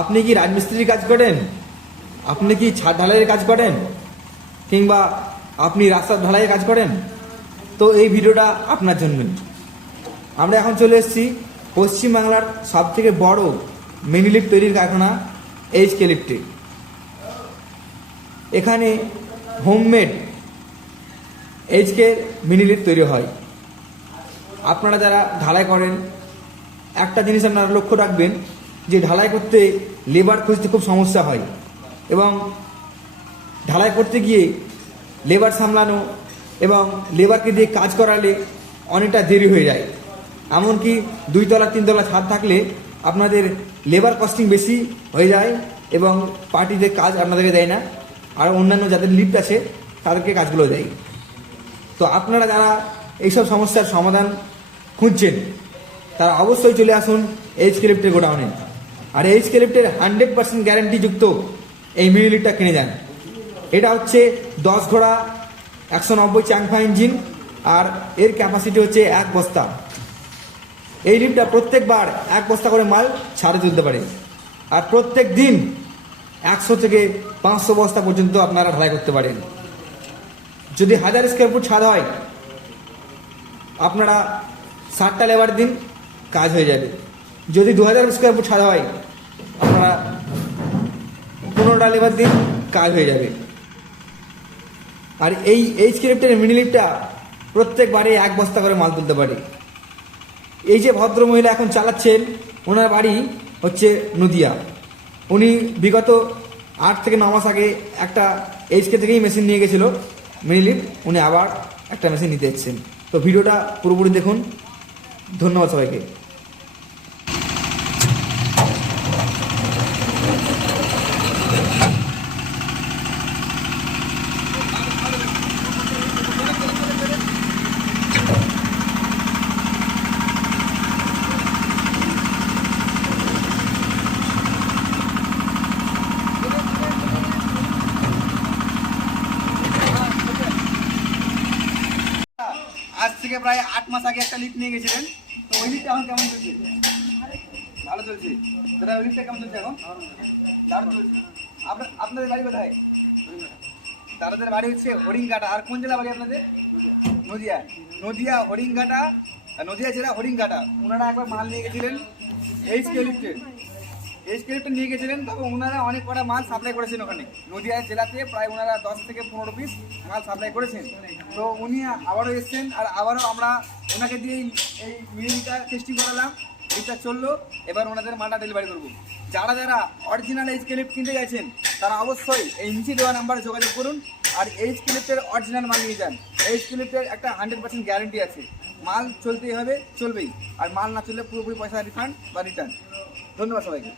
আপনি কি রাজমিস্ত্রির কাজ করেন? আপনি কি ছাদ ঢালাইয়ের কাজ করেন? কিংবা আপনি রাস্তার ঢালাইয়ের কাজ করেন? তো এই ভিডিওটা আপনার জন্য। আমরা এখন চলে এসেছি পশ্চিমবাংলার সবথেকে বড় মিনি লিফট তৈরির কারখানা এইচকে লিফটে। এখানে হোমমেড এইচকে মিনি লিফট তৈরি হয়। আপনারা যারা ঢালাই করেন, একটা জিনিস আপনারা লক্ষ্য রাখবেন যে ঢালাই করতে লেবার খুঁজতে খুব সমস্যা হয় এবং ঢালাই করতে গিয়ে লেবার সামলানো এবং লেবারকে দিয়ে কাজ করালে অনেকটা দেরি হয়ে যায়। এমনকি 2 তলা 3 তলা ছাদ থাকলে আপনাদের লেবার কস্টিং বেশি হয়ে যায় এবং পার্টিতে কাজ আপনাদেরকে দেয় না, আর অন্যান্য যাদের লিফট আছে তাদেরকে কাজগুলো দেয়। তো আপনারা যারা এইসব সমস্যার সমাধান খুঁজছেন তারা অবশ্যই চলে আসুন এইচকে লিফটের গোডাউনে। আর এইচকে লিফটের 100% গ্যারেন্টিযুক্ত এই মিনি লিফটটা কিনে যান। এটা হচ্ছে 10 ঘোড়া 190 চাংফা ইঞ্জিন, আর এর ক্যাপাসিটি হচ্ছে 1 বস্তা। এই লিফটটা প্রত্যেকবার 1 বস্তা করে মাল ছাড়ে তুলতে পারে, আর প্রত্যেক দিন 100 থেকে 500 বস্তা পর্যন্ত আপনারা ঢালাই করতে পারেন। যদি 1000 স্কোয়ার ফুট ছাদ হয় আপনারা 60টা লেবার দিন, কাজ হয়ে যাবে। যদি 2000 স্কোয়ার ফুট ছাদ হয় আপনারা 15টা লেবার দিন, কাজ হয়ে যাবে। আর এই এইচকে লিফটের মিনি লিফটটা প্রত্যেকবারে 1 বস্তা করে মাল তুলতে পারে। এই যে ভদ্র মহিলা এখন চালাচ্ছেন, ওনার বাড়ি হচ্ছে নদিয়া। উনি বিগত 8 থেকে 9 মাস আগে একটা এইচকে থেকেই মেশিন নিয়ে গেছিল মিনি লিফট, উনি আবার একটা মেশিন নিতে এসেছেন। তো ভিডিওটা পুরোপুরি দেখুন। ধন্যবাদ সবাইকে। আজ থেকে প্রায় 8 মাস আগে একটা লিফট নিয়ে গেছিলেন, তো ওই লিফটটা এখন কেমন চলছে? ভালো চলছে। দাদা ওই লিফটটা কেমন চলছে এখন? দারুণ চলছে। আপনাদের বাড়ি কোথায়? দাদাদের বাড়ি হচ্ছে হরিণঘাটা। আর কোন জেলা বাড়ি আপনাদের? নদিয়া। নদিয়া হরিণঘাটা, নদিয়া জেলা হরিণঘাটা। ওনারা একবার মাল নিয়ে গেছিলেন এইচকে লিফটের। এইচকে লিফটে নিয়ে গেছিলেন, তবে ওনারা অনেক কটা মাল সাপ্লাই করেছেন ওখানে নদিয়া জেলাতে। প্রায় ওনারা 10 থেকে 15 পিস মাল সাপ্লাই করেছেন। তো উনি আবারও এসছেন, আর আবারও আমরা ওনাকে দিয়ে এই মিনিটা টেস্টিং করালাম। লিফটটা চললো, এবার ওনাদের মালটা ডেলিভারি করবো। যারা যারা অরিজিনাল এইচকে লিফট কিনতে গেছেন তারা অবশ্যই এই নিচে দেওয়া নাম্বারে যোগাযোগ করুন আর এইচকে লিফটের অরিজিনাল মাল নিয়ে যান। এইচকে লিফটের একটা 100% গ্যারেন্টি আছে। মাল চলতেই হবে, চলবেই। আর মাল না চললে পুরোপুরি পয়সা রিফান্ড বা রিটার্ন। ধন্যবাদ সবাইকে।